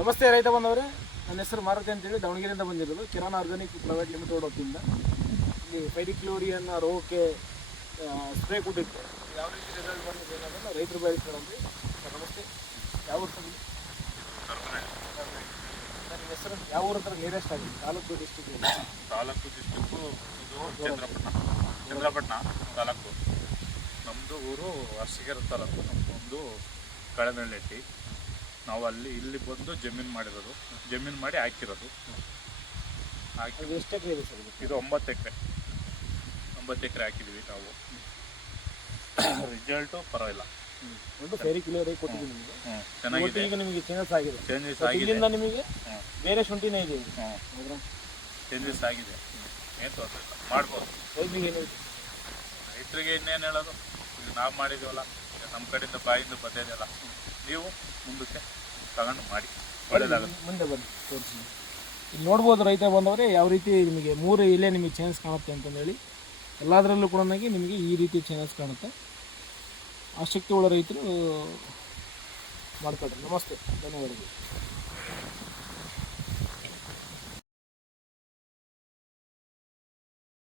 ನಮಸ್ತೆ ರೈತ ಬಂದವರೇ. ನನ್ನ ಹೆಸರು ಮಾರುತಿ ಅಂತೇಳಿ ದಾವಣಗೆರೆಯಿಂದ ಬಂದಿರೋದು. ಕಿರಾನ್ ಆರ್ಗಾನಿಕ್ ಪ್ರೈವೇಟ್ ಲಿಮಿಟೆಡ್ ವತಿಯಿಂದ. ಇಲ್ಲಿ ಫೈಡಿಕ್ಲೋರಿಯನ್ ರೋಗಕ್ಕೆ ಸ್ಪ್ರೇ ಕೊಟ್ಟಿತ್ತು ಯಾವ ರೀತಿ ರಿಸಲ್ಟ್ ಬಂದಿದೆ ಅನ್ನೋದನ್ನ ರೈತರು ಬಯಸ್ತಾರಂತೆ ಸರ್, ನಮಸ್ತೆ. ಯಾವ ಊರು ಸರ್ ನಿಮ್ಮ ಹೆಸರು? ಯಾವ ಊರ ಹತ್ರ ನೀರೆಸ್ಟ್ ಆಗಿದೆ ತಾಲೂಕು ಡಿಸ್ಟಿಕ್ ತಾಲೂಕು ಡಿಸ್ಟಿಕ್ಕು ಇದು ಚಂದ್ರಪಟ್ಟಣ. ತಾಲೂಕು. ನಮ್ಮದು ಊರು ಅರ್ಸಿಗೆರೆ ತಾಲೂಕು. ನಮ್ಮದೊಂದು ಕಳೆನಳ್ಳಿ. ನಾವು ಅಲ್ಲಿ ಇಲ್ಲಿ ಬಂದು ಜಮೀನು ಮಾಡಿರೋದು. ಜಮೀನು ಮಾಡಿ ಹಾಕಿರೋದು. ಹಾಕಿ ಅದು ಎಷ್ಟು ಎಕರೆ ಇದೆ ಸರ್ ಇದು ಇದು ಒಂಬತ್ತು ಎಕರೆ. ಒಂಬತ್ತು ಎಕರೆ ಹಾಕಿದ್ದೀವಿ ನಾವು. ರಿಸಲ್ಟು ಪರವಾಗಿಲ್ಲ. ಒಂದು ಫೇರಿ ಆಗಿ ಕೊಟ್ಟಿದ್ದೀನಿ ನಿಮಗೆ. ಚೆನ್ನಾಗಿದೆ. ಈಗ ನಿಮಗೆ ಚೇಂಜಸ್ ಆಗಿದೆ. ಚೇಂಜಸ್ ಆಗಿದೆ. ಇಲ್ಲಿಂದ ನಿಮಗೆ ಬೇರೆ ಶುಂಠಿನೇ ಇದೆ ಇದು. ಚೇಂಜಸ್ ಆಗಿದೆ. ಏನು ತೊಂದರೆ ಇಲ್ಲ. ಮಾಡ್ಬೋದು. ರೈತರಿಗೆ ಏನು? ರೈತರಿಗೆ ಇನ್ನೇನು ಹೇಳೋದು? ನಾವು ಮಾಡಿದ್ದೀವಲ್ಲ ನಮ್ಮ ಕಡೆಯಿಂದ ಬಾಯಿಂದ ಬದಲಿಲ್ಲ ನೀವು ಮುಂದಕ್ಕೆ ತಗೊಂಡು ಮಾಡಿ. ಒಳ್ಳೆಯದಾಗುತ್ತೆ ಮುಂದೆ ಬನ್ನಿ ತೋರಿಸಿ. ಇಲ್ಲಿ ನೋಡ್ಬೋದು ರೈತ ಬಂದವರೇ ಯಾವ ರೀತಿ ನಿಮಗೆ ಮೂರು ಇಲ್ಲೇ ನಿಮಗೆ ಚೇಂಜ್ ಕಾಣುತ್ತೆ ಅಂತಂದೇಳಿ ಎಲ್ಲದರಲ್ಲೂ ಕೂಡ ನಿಮಗೆ ಈ ರೀತಿ ಚೇಂಜಸ್ ಕಾಣುತ್ತೆ. ಆಸಕ್ತಿ ಉಳ್ಳ ರೈತರು ಮಾಡ್ಕೊಳ್ರಿ. ನಮಸ್ತೆ ಧನ್ಯವಾದಗಳು.